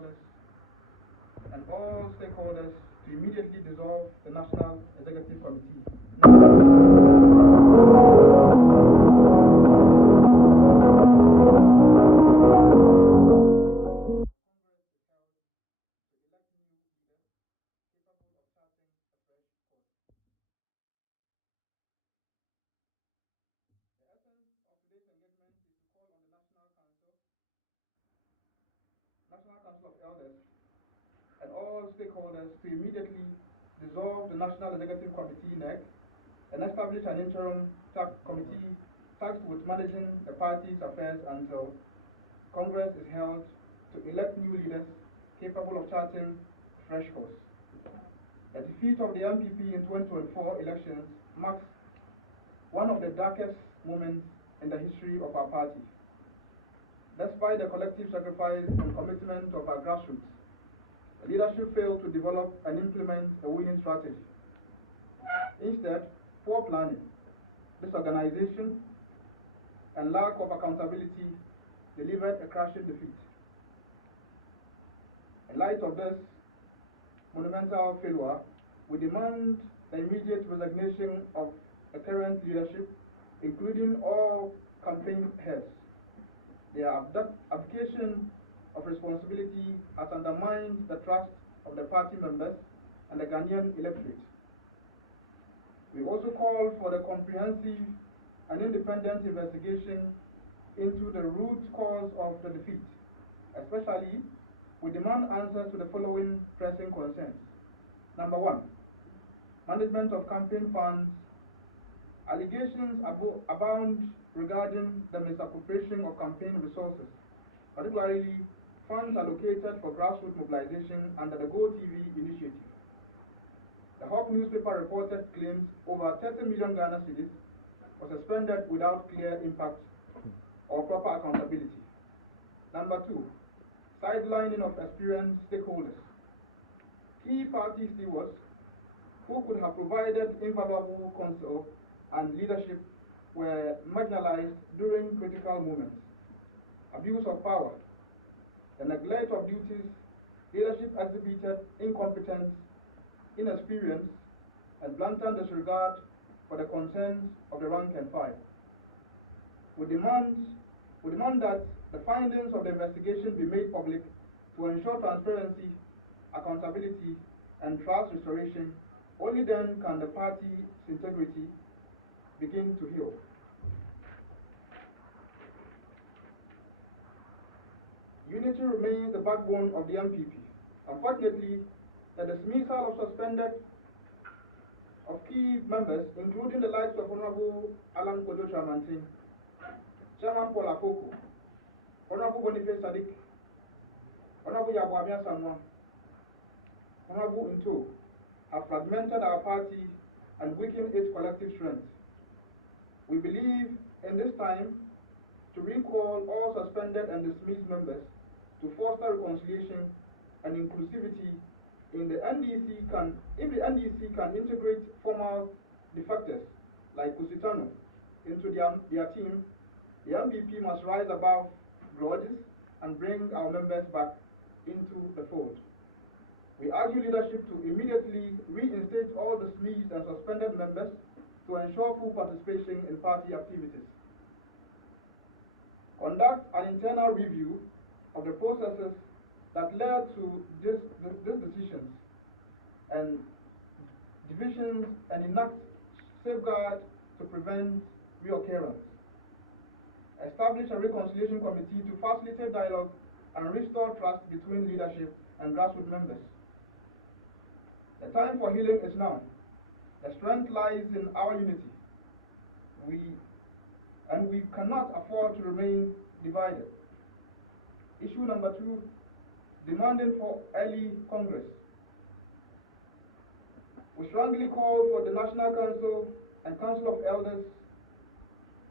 elders, and all stakeholders to immediately dissolve the National Executive Committee. National Council of Elders, and all stakeholders to immediately dissolve the National Executive Committee (NEC) and establish an interim committee tasked with managing the party's affairs until Congress is held to elect new leaders capable of charting a fresh course. The defeat of the MPP in 2024 elections marks one of the darkest moments in the history of our party. Despite the collective sacrifice and commitment of our grassroots, the leadership failed to develop and implement a winning strategy. Instead, poor planning, disorganization, and lack of accountability delivered a crushing defeat. In light of this monumental failure, we demand the immediate resignation of the current leadership, including all campaign heads. Their abdication of responsibility has undermined the trust of the party members and the Ghanaian electorate. We also call for the comprehensive and independent investigation into the root cause of the defeat. Especially, we demand answers to the following pressing concerns. Number one, management of campaign funds. Allegations abound regarding the misappropriation of campaign resources, particularly funds allocated for grassroots mobilization under the GoTV initiative. The Hawk newspaper reported claims over 30 million Ghana cedis was expended without clear impact or proper accountability. Number two, sidelining of experienced stakeholders. Key party stewards who could have provided invaluable counsel and leadership were marginalized during critical moments. Abuse of power, the neglect of duties, leadership exhibited incompetence, inexperience, and blatant disregard for the concerns of the rank and file. We demand that the findings of the investigation be made public to ensure transparency, accountability, and trust restoration. Only then can the party's integrity begin to heal. Unity remains the backbone of the MPP. Unfortunately, the dismissal of key members, including the likes of Honorable Alan Kojo Chamantin, Chairman Paul Afoko, Honorable Boniface Sadiq, Honorable Yabuamia Sanwa, Honorable Nto, have fragmented our party and weakened its collective strength. We believe in this time to recall all suspended and dismissed members to foster reconciliation and inclusivity. If the NDC can integrate former defectors like Kusitano into their team, the MPP must rise above grudges and bring our members back into the fold. We argue leadership to immediately reinstate all dismissed and suspended members to ensure full participation in party activities. Conduct an internal review of the processes that led to these decisions and divisions and enact safeguards to prevent reoccurrence. Establish a reconciliation committee to facilitate dialogue and restore trust between leadership and grassroots members. The time for healing is now. The strength lies in our unity. We cannot afford to remain divided. Issue number two, demanding for early Congress. We strongly call for the National Council and Council of Elders,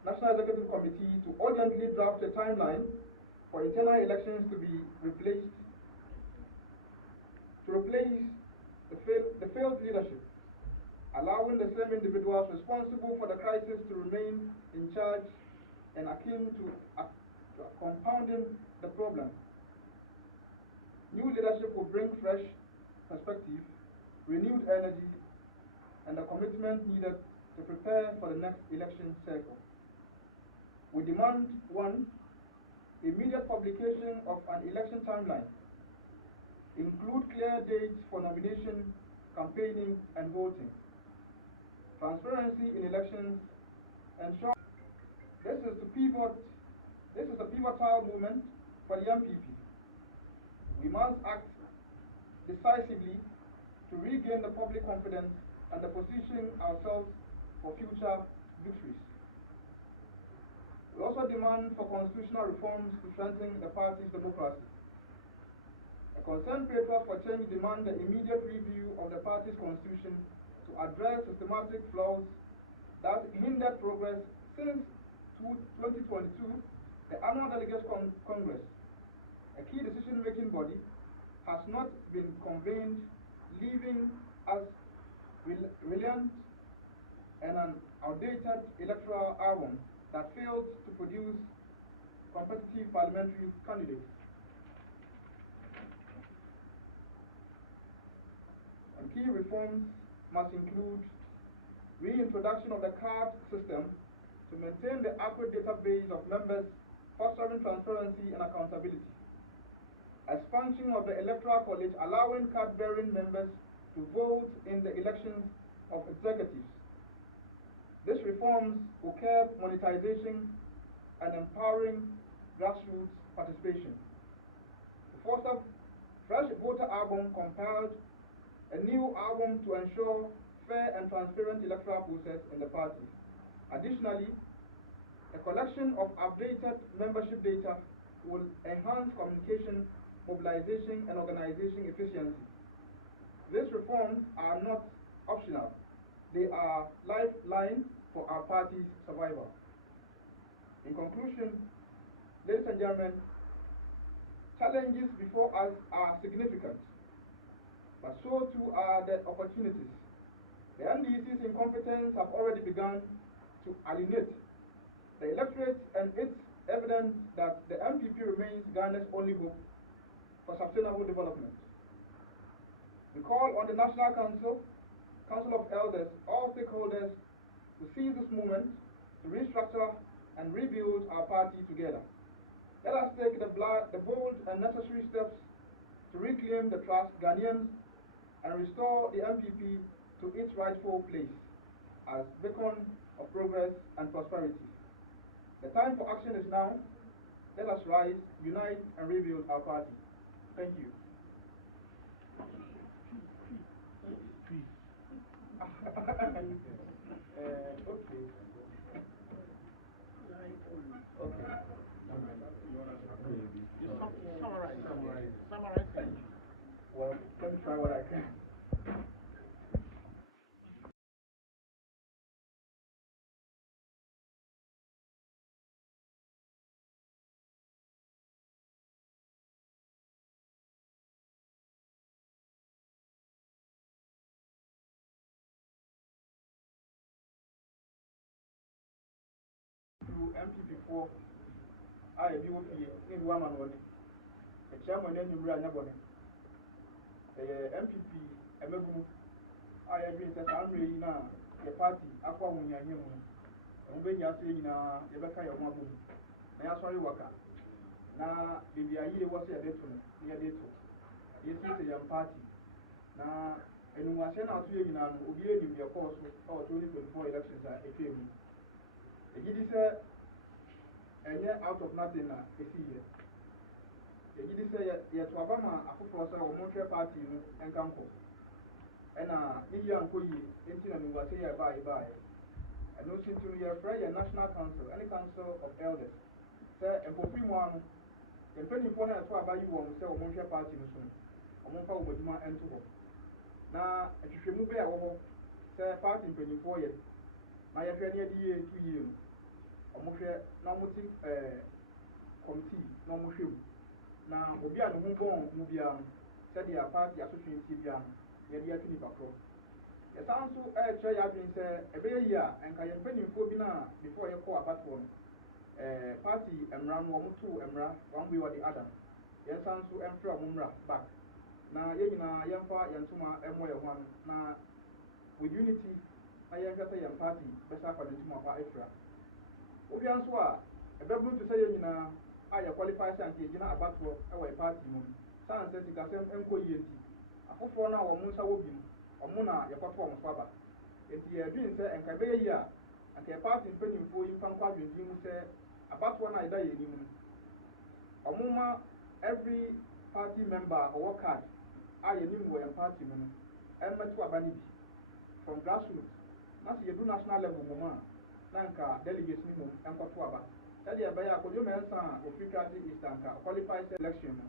National Executive Committee to urgently draft a timeline for internal elections to be replaced, to replace the failed leadership, allowing the same individuals responsible for the crisis to remain in charge and akin to compounding the problem. New leadership will bring fresh perspective, renewed energy, and the commitment needed to prepare for the next election cycle. We demand 1. Immediate publication of an election timeline. Include clear dates for nomination, campaigning, and voting. Transparency in elections. Ensure this is a pivotal moment for the MPP. We must act decisively to regain the public confidence and to position ourselves for future victories. We also demand for constitutional reforms to strengthen the party's democracy. A concerned Patriot for Change demand the immediate review of the party's constitution to address systematic flaws that hindered progress since 2022, the annual Delegates Congress, a key decision-making body, has not been convened, leaving us reliant on an outdated electoral album that failed to produce competitive parliamentary candidates. And key reforms must include reintroduction of the card system to maintain the accurate database of members, fostering transparency and accountability. Expansion of the Electoral College, allowing card-bearing members to vote in the elections of executives. These reforms will curb monetization and empowering grassroots participation. To foster fresh voter album compiled a new album to ensure fair and transparent electoral process in the party. Additionally, the collection of updated membership data will enhance communication, mobilization, and organization efficiency. These reforms are not optional. They are lifeline for our party's survival. In conclusion, ladies and gentlemen, challenges before us are significant, but so too are the opportunities. The NDC's incompetence have already begun to alienate the electorate, and it's evident that the MPP remains Ghana's only hope for sustainable development. We call on the National Council of Elders, all stakeholders, to seize this moment to restructure and rebuild our party together. Let us take the bold and necessary steps to reclaim the trust Ghanaians and restore the MPP to its rightful place as beacon of progress and prosperity. The time for action is now. Let us rise, unite, and rebuild our party. Thank you. Summarize. Well, let me try what I can. MPP4, I do in one on one. The chairman and you ran about it. MPP, a member, I agree that I'm really now the party, Aqua when you're here. And when you're saying, Rebecca, your mom, now sorry, worker. Now, the idea was a date near date. This is a young party. Now, and we are sent out to you now, obeying your course or 2024 elections are a few. It is a year out of nothing, a year. It is a Obama, a football or Montreal party and Campo. And India and Koyi, Intina and Watia by. And no to your prayer National Council, any council of elders. Sir, and for 3 1, and 24 as far by you on the Montreal party, or Monfa Obama and to. Now, if you move there, sir, party in 24 years. My affair 2 years. Omushe na muti committee na omushe na obi a no ho bon mu bia no said the party association bia no ye dia tuni bakro ye sound so che ya bin say e be yi a enka ye mpanimfo bi na before ye call apart one party emra no omuto emra one way or the other yɛn san so ɛmfrɛ ɔmo mmra back na yɛn nyinaa yɛmfa yɛn ntoma ɛmmɔ yɛn ho ano na with unity na yɛnhwɛ sɛ yɛn party bɛsa afa ne ntoma pa afira obia nso a ɛbɛburu to sɛ yɛn nyinaa a yɛ qualify sɛ anka yɛgyina abatoɔ ɛwɔ yɛ party mu san sɛ sikasɛm ɛnkɔ yie nti afoforɔ no a wɔn nsa wɔ bi no ɔmo na yɛkɔto ɔmo so aba nti yɛdwin sɛ nka ɛbɛyɛ yie a anka yɛ party mpanimfoɔ yi mfa nkɔ adwendwen mu sɛ abatoɔ no a yɛda yɛn anim no ɔmo ma every party member a ɔwɔ card a yɛnim wɔ yɛn party mu no ɛmmɛto aba no bi from grassroots na sɛ yɛdu national level mu a na nka delegates ni mu ɛnkɔto aba sɛdeɛ ɛbɛyɛ akɔdwoma ɛnsa a ofiri krade east anka qualify sɛ election no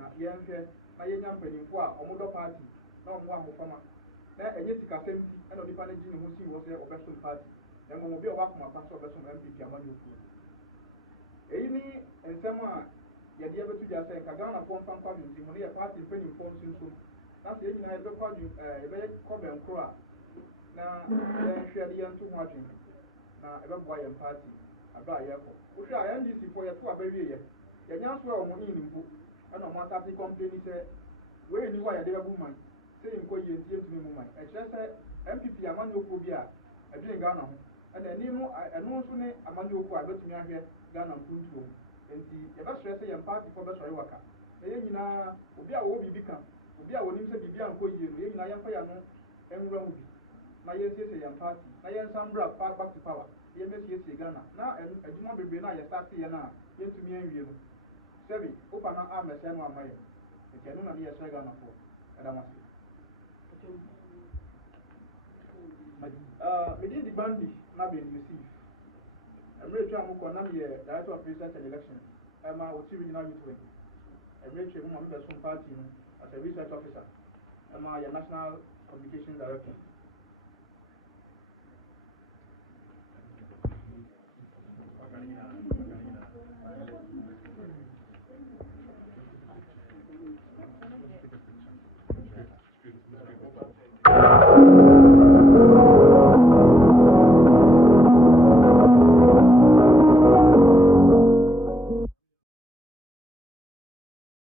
na yɛnhwɛ na yɛnya mpanimfoɔ a ɔmo dɔ party na ɔmo ahofama na ɛnyɛ sikasɛm ti ɛna onipa no gye ne ho sii wɔ sɛ ɔbɛsom party na mmom obi a ɔwɔ akoma pa sɛ ɔbɛsom MPP amanyɔkuo eyi ne nsɛm a yɛde yɛbɛto gya sɛ nka ghanafoɔ mfa nkɔ adwenti mu ne yɛ party mpanimfoɔ nso na sɛ yɛn nyinaa yɛbɛkɔ yɛbɛyɛ kɔbɛn koro a na yɛnhwɛ de yɛnto ho adwene na ɛbɛboa yɛn party abɛ a yɛkɔ wohwɛ a NDC foɔ yɛto abɛwie yɛnya nso a ɔmo in mpo ɛna ɔmo asate complain sɛ wei ni hɔ a yɛde bɛbu man sɛ yɛnkɔ yie nti yɛntumi mu man ɛkyerɛ sɛ MPP amanyɔkuo bi a ɛdwene Ghana ho ɛna ɛno nso ne amanyɔkuo a ɛbɛtumi ahwɛ Ghana mpuntuo mu nti yɛbɛsrɛ sɛ yɛn party foɔ bɛsɔre waka na yɛn nyinaa obi a wɔwɔ biribi ka obi a wɔnim sɛ biribi ankɔ yie no yɛn nyinaa yɛmfa yɛn ano nwura mu bi na yɛnsiesie yɛn party na yɛnsan bra back to power yɛmmɛsiesie Ghana na adwuma bebree no a yɛstarte yɛn a yɛntumi anwie no sɛbi wopa no ammɛsɛe no amma yɛn nti ɛno na ne yɛsrɛ Ghanafoɔ ɛda mo ase medin di bandi na bɛn receive mmerɛ twa mu kɔ na meyɛ director of research and elections ɛma wɔti regional youth wing mmerɛ twa mu ma mebɛsom party no as a research officer ɛma yɛ national communications director